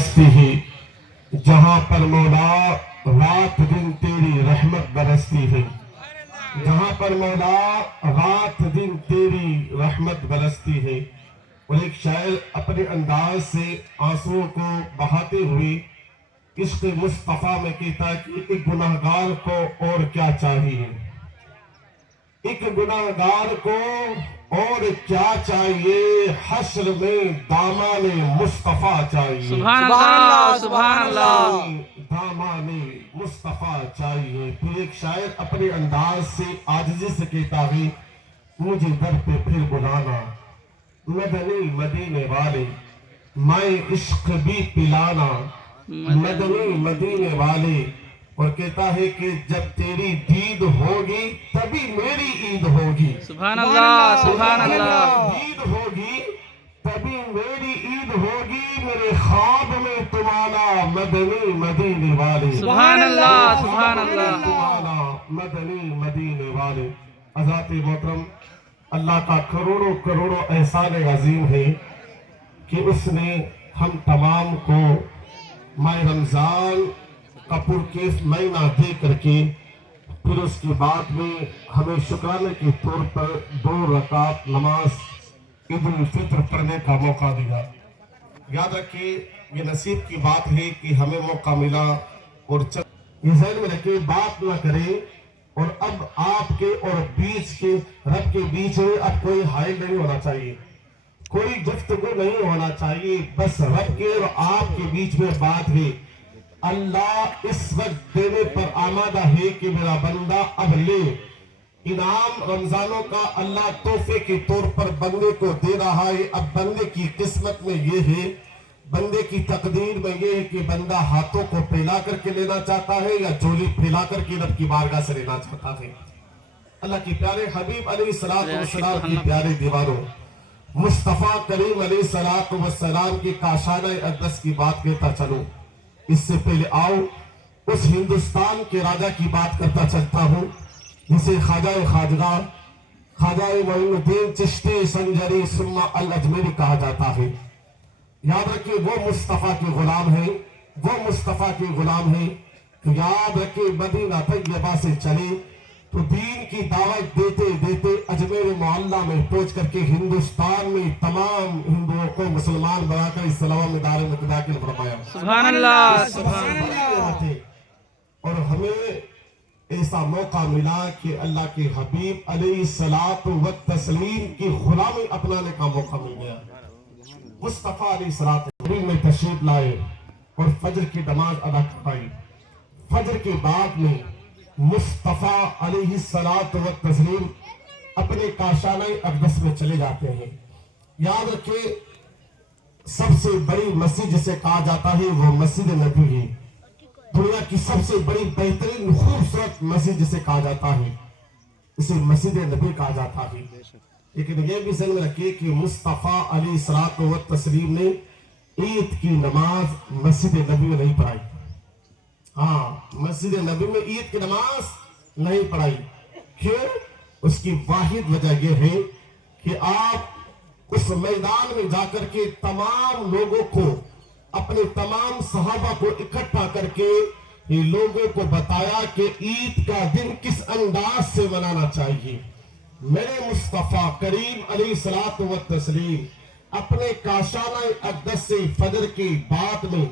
برستی ہے، جہاں پر مولا رات دن تیری رحمت برستی ہے، جہاں پر مولا رات دن تیری رحمت برستی ہے۔ اور ایک شاعر اپنے انداز سے آنسوؤں کو بہاتے ہوئے عشق مصطفیٰ میں کہتا کہ ایک گناہگار کو اور کیا چاہیے، ایک گناہگار کو اور کیا چاہیے، حشر میں دامان مصطفیٰ چاہیے، سبحان اللہ سبحان اللہ۔ دامان مصطفیٰ چاہیے۔ پھر ایک شاعر اپنے انداز سے عاجزی سے کہتا ہے مجھے در پہ پھر بلانا، مدنی مدینے والے مائے عشق بھی پلانا، مدنی مدینے والے۔ اور کہتا ہے کہ جب تیری دید ہوگی تبھی میری عید ہوگی، سبحان اللہ سبحان اللہ۔ عید ہوگی تبھی میری عید ہوگی، میرے خواب میں تمہارا مدنی مدینے والے، سبحان اللہ سبحان اللہ۔ تمہارا مدنی مدینے والے۔ حضرات محترم، اللہ کا کروڑوں کروڑوں احسان عظیم ہے کہ اس نے ہم تمام کو ماہ رمضان کا پرکیف مہینہ دے کر کے پھر اس کے بعد میں ہمیں شکرانے کے طور پر 2 رکعت نماز عید الفطر پڑھنے کا موقع دیا۔ یاد رکھیے یہ نصیب کی بات ہے کہ ہمیں موقع ملا، اور یہ ذہن میں رکھے بات نہ کریں اور اب آپ کے اور بیچ کے رب کے بیچ میں اب کوئی حائل نہیں ہونا چاہیے، کوئی گفتگو نہیں ہونا چاہیے، بس رب کے اور آپ کے بیچ میں بات ہے۔ اللہ اس وقت دینے پر آمادہ ہے کہ میرا بندہ اب لے، انعام رمضانوں کا اللہ تحفے کے طور پر بندے کو دے رہا ہے۔ اب بندے کی قسمت میں یہ ہے، بندے کی تقدیر میں یہ ہے کہ بندہ ہاتھوں کو پھیلا کر کے لینا چاہتا ہے یا جھولی پھیلا کر کے رب کی بارگاہ سے لینا چاہتا ہے۔ اللہ کی پیارے حبیب علیہ السلام کی پیارے دیواروں، مصطفیٰ کریم علیہ السلام کی کاشانہ اقدس کی بات کہتا چلوں۔ اس سے پہلے آؤ اس ہندوستان کے راجہ کی بات کرتا چلتا ہوں جسے خواجہ خواجگاہ خواجہ معین الدین چشتی سنجری ثم الاجمیری کہا جاتا ہے۔ یاد رکھیے وہ مصطفیٰ کے غلام ہیں، وہ مصطفیٰ کے غلام ہیں۔ تو یاد رکھیے مدینہ طیبہ سے چلے تو دین کی دعوت دیتے دیتے اجمیر معلیٰ میں پہنچ کر کے ہندوستان میں تمام ہندوؤں کو مسلمان بنا کر اسلام میں دار متداخل فرمایا۔ سبحان اللہ سبحان اللہ۔ اور ہمیں ایسا موقع ملا کہ اللہ کے حبیب علیہ الصلوۃ والتسلیم کی غلامی اپنانے کا موقع مل گیا۔ مصطفیٰ علیہ السلام میں تشریف لائے اور فجر کی نماز ادا کرائی۔ فجر کے بعد میں مصطفیٰ علیہ السلام اپنے کاشانہ اقدس میں چلے جاتے ہیں۔ یاد رکھیں سب سے بڑی مسجد جسے کہا جاتا ہے وہ مسجد نبی ہے، دنیا کی سب سے بڑی بہترین خوبصورت مسجد جسے کہا جاتا ہے اسے مسجد نبی کہا جاتا ہے۔ لیکن یہ بھی ذہن میں رکھیے کہ مصطفیٰ علیہ السلام نے عید کی نماز مسجد نبی میں نہیں پڑھائی۔ ہاں، مسجد نبی میں عید کی نماز نہیں پڑھائی۔ کیوں؟ اس کی واحد وجہ یہ ہے کہ آپ اس میدان میں جا کر کے تمام لوگوں کو، اپنے تمام صحابہ کو اکٹھا کر کے یہ لوگوں کو بتایا کہ عید کا دن کس انداز سے منانا چاہیے۔ میرے مصطفیٰ کریم علیہ السلام اپنے کاشانہ اقدس سے فجر کے بعد میں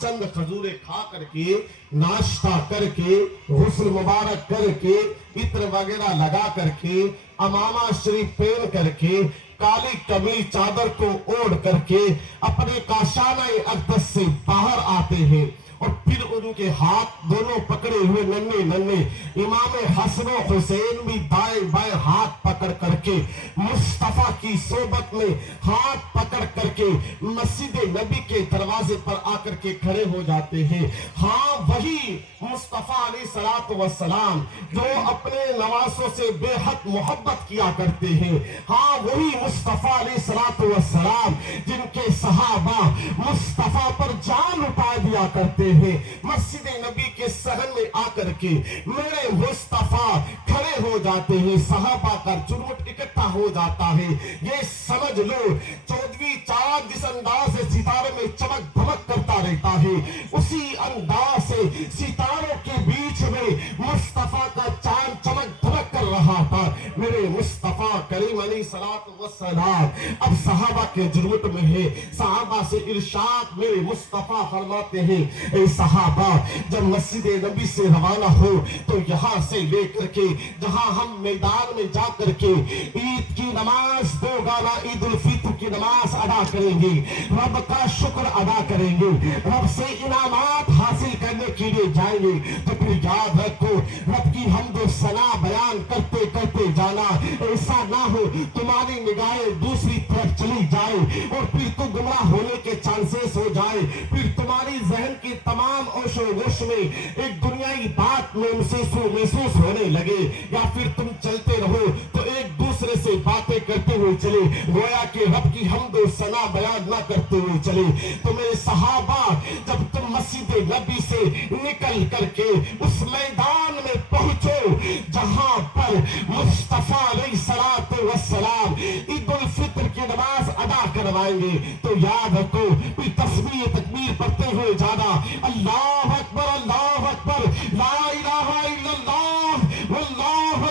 چند کھجوریں کھا کر کے، ناشتہ کر کے، غسل مبارک کر کے، عطر وغیرہ لگا کر کے، امامہ شریف پہن کر کے، کالی قمیص چادر کو اوڑھ کر کے اپنے کاشانہ اقدس سے باہر آتے ہیں، اور پھر ان کے ہاتھ دونوں پکڑے ہوئے ننھے ننھے امام حسن و حسین بھی دائیں بائیں ہاتھ پکڑ کر کے مصطفیٰ کی صحبت میں ہاتھ پکڑ کر کے مسجد نبی کے دروازے پر آ کر کے کھڑے ہو جاتے ہیں۔ ہاں، وہی مصطفیٰ علیہ السلام جو اپنے نواسوں سے بے حد محبت کیا کرتے ہیں، ہاں وہی مصطفیٰ علیہ السلام جن کے صحابہ مصطفیٰ پر جان لٹا دیا کرتے ہیں، مسجد نبی کے صحن میں آ کر کے میرے مصطفیٰ کھڑے ہو جاتے ہیں، صحابہ کا جرمٹ اکٹھا ہو جاتا ہے۔ یہ سمجھ لو 14ویں چاند جس انداز سے ستارے میں چمک دھمک کرتا देता है, उसी अंदाज से सितारों के बीच में मुस्तफा का चांद चमक धमक कर रहा था। मेरे मुस्तफा करीम अलैहिस्सलातु वस्सलाम अब सहाबा के जुर्मत में है। सहाबा से इरशाद मेरे मुस्तफा फरमाते हैं, ए सहाबा, जब मस्जिद नबी से रवाना हो तो यहाँ से लेकर के जहाँ हम मैदान में जा करके ईद की नमाज, दो गाना ईद उल फित्र की नमाज अदा करेंगे, रब का शुक्र अदा करेंगे, रब से इनामात हासिल करने के लिए जाएंगे, तो फिर याद रखो रब की हमद व सना बयान करते करते जाना। ऐसा ना हो तुम्हारी निगाहें दूसरी तरफ चली जाए और फिर तो गुमराह होने के चांसेस हो जाए, फिर तुम्हारी जहन की तमाम ओशो गोश में एक दुनियाई बात महसूस होने लगे, या फिर तुम चलते रहो तो एक दूसरे से बातें करते हुए चले, गोया कि रब की हमद व सना बयान ना करते हुए चले। तो मेरे सहाबा, जब तुम मस्जिद नबी से निकल करके उस मैदान में पहुंचो जहां पर मुस्तफा अलैहिस्सलातु वस्सलाम ईद उल फित्र की नमाज अदा करवाएंगे, तो याद रखो फिर तस्बीह तकबीर पढ़ते हुए जाना, अल्लाह अकबर ला इलाहा इल्लल्लाह वल्लाहु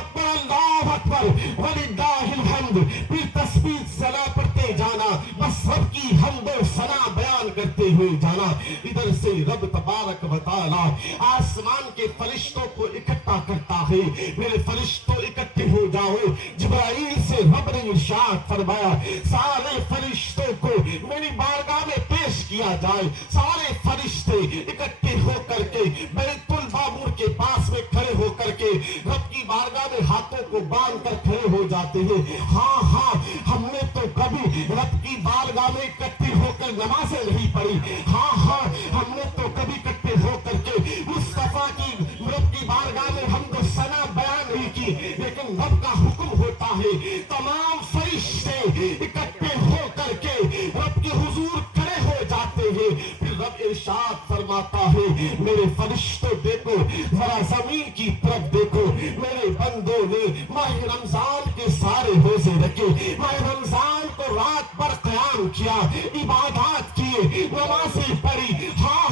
अकबर वलिल्लाहिल हम्द, फिर तस्बीह सना पढ़ते जाना, बस रब की हमद व सना बयान करते हुए जाना। इधर से रब तबारक व तआला आसमान के फरिश्तों को इकट्ठा करता है, मेरे फरिश्तों इकट्ठे हो जाओ। जिब्राइल से रब ने इरशाद फरमाया, सारे फरिश्तों को मेरी बारगाह में पेश किया जाए। सारे फरिश्ते इकट्ठे होकर के बैतुल मामूर के पास में खड़े होकर के रब की बारगाह में हाथों को बांध कर खड़े हो जाते हैं। हाँ, हमने तो कभी रब की बारगाह में इकट्ठे होकर नमाजें नहीं पढ़ी, हाँ, हमने तो कभी इकट्ठे होकर के मुस्तफा की रब की बारगाह में हमको सना बयान नहीं की, लेकिन रब का हुक्म होता है तमाम फरिश्ते इकट्ठे होकर के रब के हुजूर खड़े हो जाते हैं। फिर रब इरशाद फरमाता है, मेरे फरिश्तों देखो, जरा जमीन की तरफ देखो, मेरे बंदों ने माह रमजान के सारे रोजे रखे, माह रमजान को रात भर क़याम किया, इबादत किए, नमाज़ें पढ़ी, हाँ,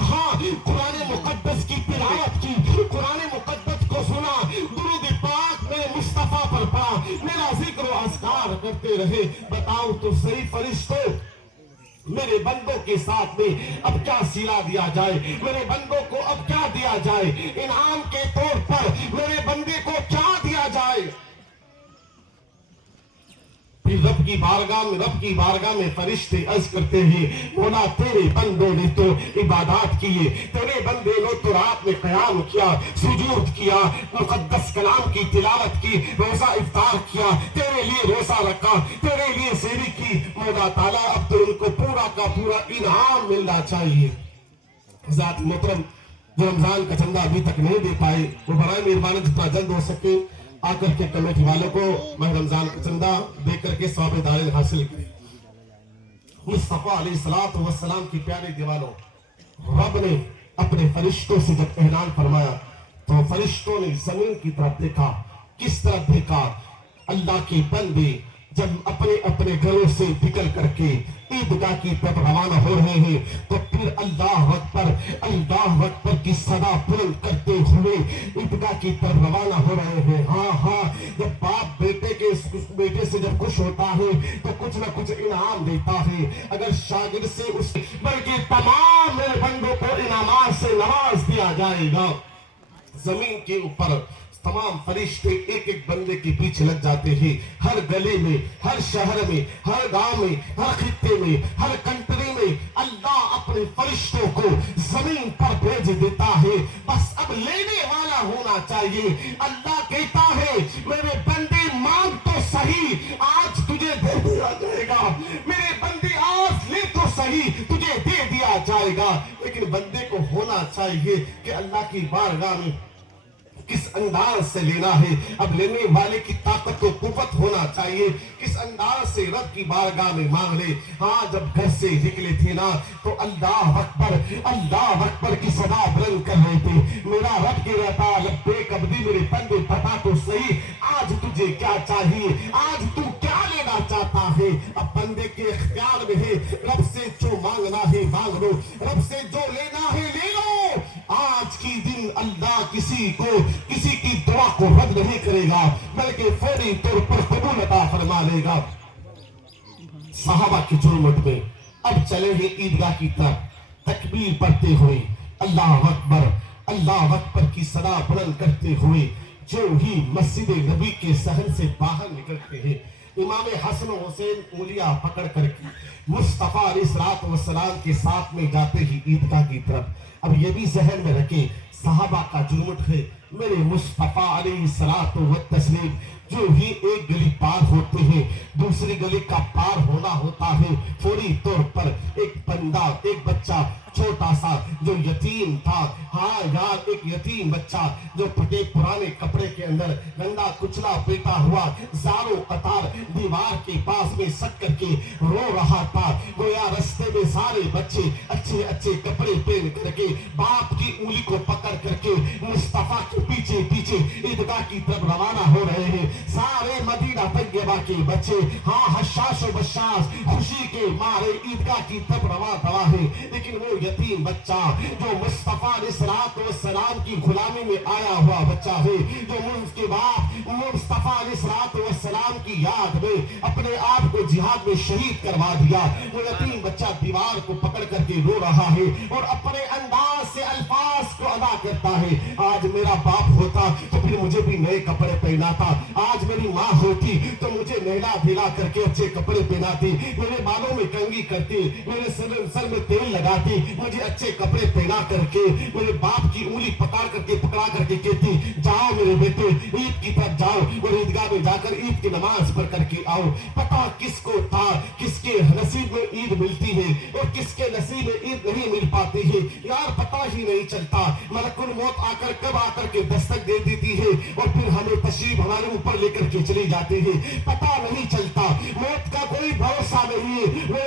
कुरान मुक़द्दस की तिलावत की, कुरान मुक़द्दस को सुना, दुरूद पाक मेरे मुस्तफा पर पढ़ा, मेरा जिक्र व अज़कार करते रहे। बताओ तो सही फरिश्तों, मेरे बंदों के साथ में अब क्या सिला दिया जाए, मेरे बंदों को अब क्या दिया जाए, इनाम के तौर पर मेरे बंदे को क्या दिया जाए। फिर रब की बारगाह में फरिश्ते अर्ज करते हैं, मौला तेरे बंदों ने तो इबादत किए, तेरे बंदे ने तो रात में क़याम किया, सुजूद किया, मुक़द्दस कलाम की तिलावत की, रोजा इफ्तार किया, तेरे लिए रोजा रखा, तेरे लिए सेहरी की, मौला ताला अब तो उनको पूरा का पूरा इनाम मिलना चाहिए। ज़ात मोहतरम, जो रमजान का चंदा अभी तक नहीं दे पाए, वो बराए मेहरबानी जितना जल्द हो सके आकर के कमेटी वालों को माह रमजान का चंदा दे करके सवाब दारिन हासिल करें। मुस्तफा अलैहिस्सलातु वस्सलाम की प्यारी दीवानों, रब ने अपने फरिश्तों से जब ऐलान फरमाया तो फरिश्तों ने जमीन की तरफ देखा। किस तरफ देखा? अल्लाह के बंदे जब अपने अपने घरों से निकल करके ईदगाह की तरफ रवाना हो रहे हैं, तो फिर अल्लाह अकबर की सदा बुलंद करते हुए ईदगाह की तरफ रवाना हो रहे हैं। हाँ, जब बाप बेटे से जब खुश होता है तो कुछ ना कुछ इनाम देता है। अगर शागिर्द से उस बल्कि तमाम बंदों को इनामात से नवाज दिया जाएगा। जमीन के ऊपर तमाम फरिश्ते एक एक बंदे के पीछे लग जाते हैं। हर गली में, हर शहर में, हर गांव में, हर खित्ते में, हर कंट्री में अल्लाह अपने फरिश्तों को जमीन पर भेज देता है। बस अब लेने वाला होना चाहिए। अल्लाह कहता है, मेरे बंदे मांग तो सही, आज तुझे दे दिया जाएगा। मेरे बंदे आज ले तो सही, तुझे दे दिया जाएगा। लेकिन बंदे को होना चाहिए कि अल्लाह की बारगाह में किस अंदाज से लेना है। अब लेने वाले की ताकत तो कुव्वत होना चाहिए। किस अंदाज से रब की बारगाह में मांग ले। हाँ, जब घर से निकले थे ना तो अल्लाह अकबर की सदा बुलंद कर रहे थे। मेरा रब की रहता लब्बैक अब्दी, मेरे बंदे बता तो सही, आज तुझे क्या चाहिए, आज तू क्या लेना चाहता है। अब बंदे के इख्तियार में है, रब से जो मांगना है मांग लो, रब से जो लेना है ले लो। आज की दिन अल्लाह किसी की दुआ को रद्द नहीं करेगा, बल्कि फौरी तौर पर कबूल अता फरमा लेगा। सहाबा की जुर्मत में अब चले हैं ईदगाह की तरफ, तकबीर पढ़ते हुए अल्लाह अकबर की सदा बुलंद करते हुए जो ही मस्जिद नबी के सहन से बाहर निकलते हैं, इमाम हसन हुसैन उंगलियां पकड़ करके मुस्तफा अलैहिस्सलाम के साथ में जाते ही ईदगाह की तरफ। अब ये भी जहन में रखें, सहाबा का जुर्मत है, मेरे मुस्तफा अलैहिस्सलाम जो ही एक गली पार होते हैं, दूसरी गली का पार होना होता है, फौरी तौर पर एक बंदा, एक बच्चा छोटा सा जो यतीम था, हाँ यार एक यतीम बच्चा जो फटे पुराने कपड़े के अंदर गंदा कुचला बेटा हुआ जारो कतार दीवार के पास में सट करके रो रहा था। गोया रास्ते में सारे बच्चे अच्छे अच्छे कपड़े पहन करके बाप की उंगली को पकड़ करके मुस्तफा के पीछे पीछे ईदगाह की तरफ रवाना हो रहे हैं। सारे मदीना तैयबा के बच्चे हाँ हशाश और बशाश खुशी के मारे ईदगाह की तरफ रवा है, लेकिन वो यतीम बच्चा जो मुस्तफा अलैहिस्सलाम की गुलामी में आया हुआ बच्चा है, जो उसके बाद मुस्तफा अलैहिस्सलाम की याद में अपने आप को जिहाद में शहीद करवा दिया, वो यतीम बच्चा दीवार को पकड़ करके रो रहा है और अपने अंदाज से अल्फाज को अदा करता है। आज मेरा बाप होता तो फिर मुझे भी नए कपड़े पहनाता, आज मेरी माँ होती तो मुझे नहला धिला करके अच्छे कपड़े पहनाती, मेरे बालों में कंघी करती, मेरे सर में तेल लगाती, मुझे अच्छे कपड़े पहना करके मेरे बाप की उंगली पकड़ा करके कहती जाओ मेरे बेटे ईद की तरफ जाओ और ईदगाह में जाकर ईद की नमाज पढ़ करके आओ। पता किसको था किसके नसीब में ईद मिलती है और किसके नसीब में ईद नहीं मिल पाती है, यार पता ही नहीं चलता। मलकुल मौत आकर कब आकर के दस्तक दे देती है और फिर हमें तशरीफ हमारे ऊपर लेकर के चली जाती है, पता नहीं चलता। मौत का कोई भरोसा नहीं है। वो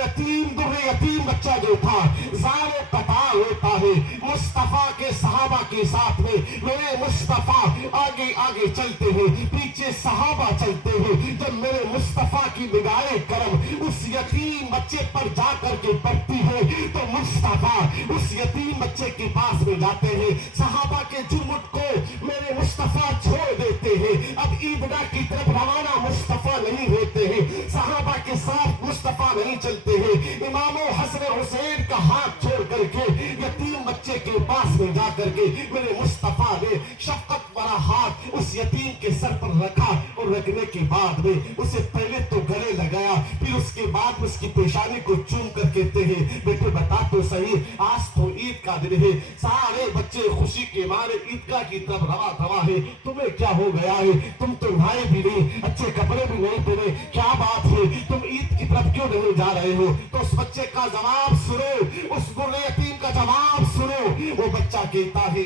यतीम बच्चा जो था जारो कतार होता है, मुस्तफा के सहाबा के साथ में मेरे मुस्तफा आगे आगे चलते हैं, पीछे सहाबा चलते हैं। जब मेरे मुस्तफा की निगाहे करम उस यतीम बच्चे पर जा करके पड़ती है तो मुस्तफा उस यतीम बच्चे के पास में जाते हैं, सहाबा के जुर्मत को मेरे मुस्तफा छोड़ देते हैं। अब ईदगाह की तरफ रवाना मुस्तफा नहीं होते हैं, सहाबा के साथ मुस्तफा नहीं चलते हैं। इमाम हसन हुसैन का हाथ छोड़ करके यतीम बच्चे के पास में जा करके मेरे मुस्तफा ने शफकत भरा हाथ उस यतीम के सर पर रखा और रखने के बाद में उसे पहले तो गले लगाया, फिर उसके बाद उसकी पेशानी को चूम कर कहते हैं बेटे बता तो सही, आज तो ईद का दिन है, सारे बच्चे खुशी के मारे ईदगाह की तरफ रवा है, तुम्हें क्या हो गया है, तुम तो नहाए भी नहीं, अच्छे कपड़े भी नहीं पहने, क्या बात है, तुम ईद की तरफ क्यों नहीं जा रहे हो? तो उस बच्चे का जवाब सुनो, उस बुरे यतीम का जवाब सुनो। वो बच्चा कहता है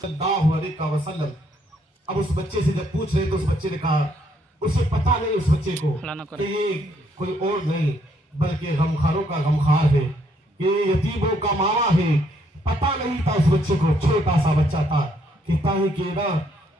सल्लल्लाहु अलैहि वसल्लम। अब उस बच्चे से जब पूछ रहे तो उस बच्चे ने कहा, उसे पता नहीं उस बच्चे को कि ये कोई और नहीं बल्कि गमखारों का गमखार है, ये यतीमों का मावा है। पता नहीं था उस बच्चे को, छोटा सा बच्चा था। कहता है कि ना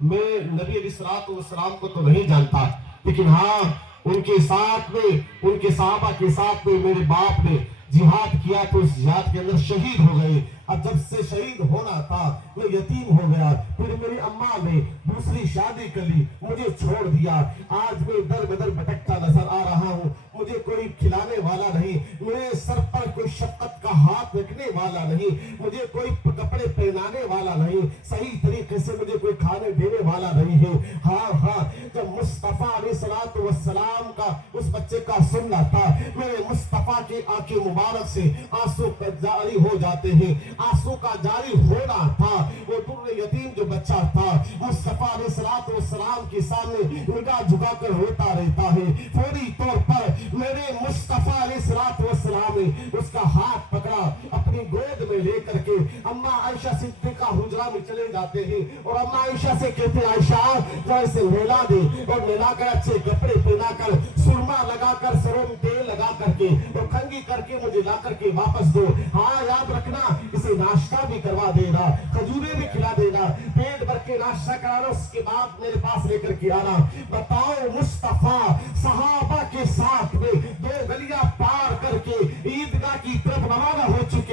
मैं नबी अलैहिस्सलाम को तो नहीं जानता, लेकिन हाँ उनके साथ में उनके सहाबा के साथ में मेरे बाप ने जिहाद किया तो उस जिहाद के अंदर शहीद हो गए। अब जब से शहीद होना था मैं यतीम हो गया, फिर मेरी अम्मा ने दूसरी शादी कर ली, मुझे छोड़ दिया। आज मैं दर बदर भटकता नजर आ रहा हूँ, मुझे कोई खिलाने वाला नहीं, मेरे सर पर कोई शफकत का हाथ रखने वाला नहीं, मुझे कोई कपड़े पहनाने वाला नहीं, सही तरीके से मुझे कोई खाने देने वाला नहीं है। हाँ जब मुस्तफा अलैहिस्सलाम का उस बच्चे का सुनना था, मेरे मुस्तफा की आंखें मुबारक से आंसू जारी हो जाते हैं, आंसू का जारी होना था। वो दुर्रे यतीम जो बच्चा था मुस्तफा अलैहिस्सलाम के सामने निगाह झुकाकर रोता रहता है। फौरी तौर पर मेरे मुस्तफा अलैहिस्सलाम ने उसका हाथ पकड़ा, अपनी गोद में लेकर के अम्मा आयशा सिद्दीका हुजरा में चले जाते हैं और अम्मा आयशा से कहते आयशा जरा इसे नहला दे, और नहलाकर अच्छे कपड़े पहनाकर सुरमा लगाकर सरों में तेल लगा करके और कंघी करके मुझे ला करके वापस दो। हाँ याद रखना इसे नाश्ता भी करवा देना, खजूरें भी खिला देना, पेट भर के नाश्ता कराना, उसके बाद मेरे पास लेकर के आना। बताओ मुस्तफा सहाबा के साथ में 2 गलियां पार करके ईदगाह की तरफ रवाना हो चुके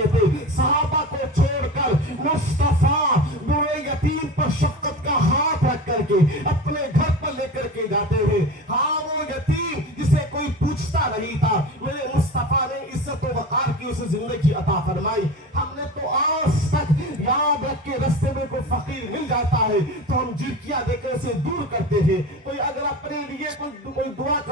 کر کے اپنے گھر پر لے کر کے جاتے ہیں. ہاں وہ یتیم جسے کوئی پوچھتا نہیں تھا, میرے مصطفیٰ نے عزت و وقار کی اسے زندگی عطا فرمائی. ہم نے تو آج تک یاد رکھ کے رستے میں کوئی فقیر مل جاتا ہے تو ہم جھرکیاں دے کر اسے دور کرتے ہیں. کوئی اگر اپنے لیے کوئی دعا